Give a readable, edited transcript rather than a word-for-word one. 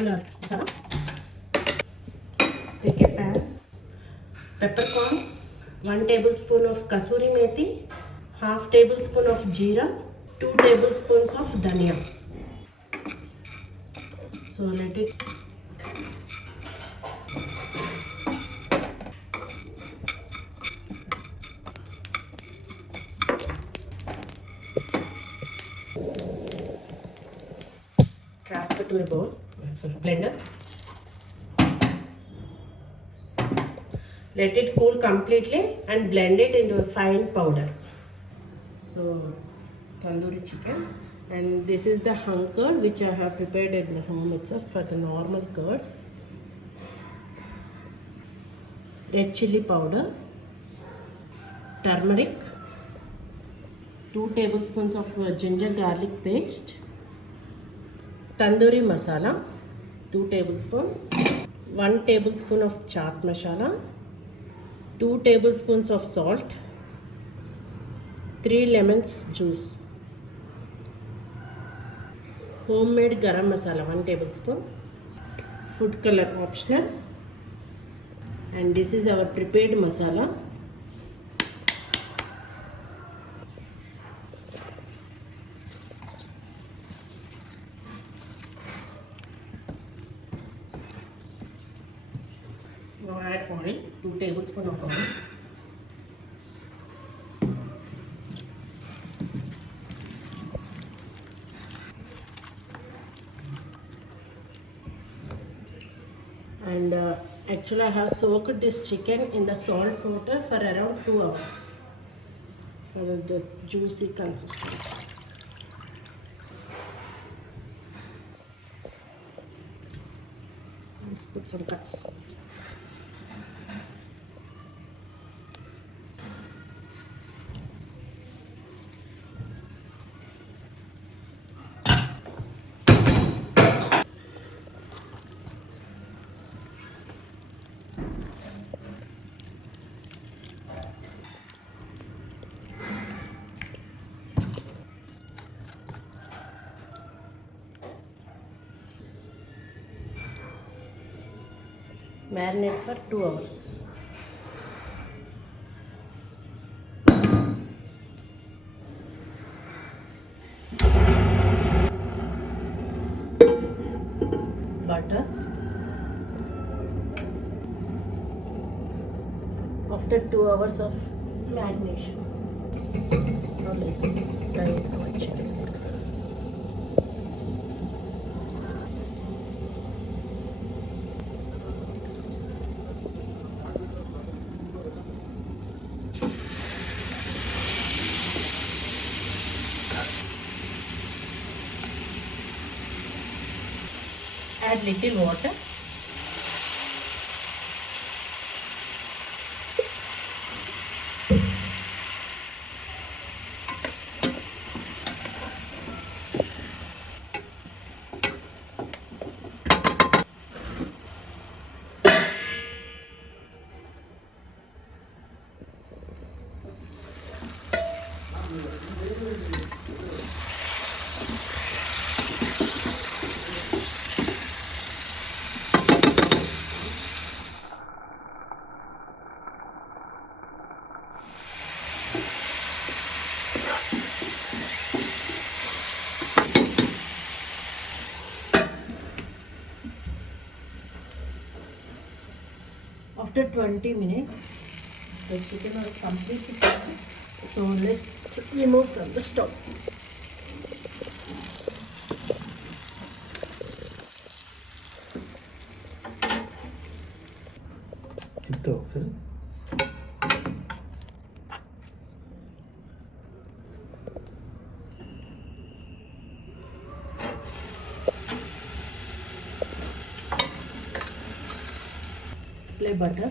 regular masala. Take a pan, peppercorns, 1 tablespoon of kasuri methi, half tablespoon of jeera, 2 tablespoons of dhania. So let it transfer to a bowl, blender. Let it cool completely and blend it into a fine powder. So tandoori chicken, and this is the hung curd which I have prepared at my home itself for the normal curd. Red chili powder, turmeric, 2 tablespoons of ginger garlic paste, tandoori masala, 2 tablespoons, 1 tablespoon of chaat masala, 2 tablespoons of salt, 3 lemons juice, homemade garam masala 1 tablespoon, food color optional, and this is our prepared masala. Now add oil, 2 tablespoons of oil. And actually I have soaked this chicken in the salt water for around 2 hours for the juicy consistency. Let's put some cuts. Marinate for 2 hours. Butter. After 2 hours of marination, now let's try our chicken mix. Add little water. After 20 minutes, the chicken is completely cooked. So let's remove from the stove. TikTok, sir. Apply butter.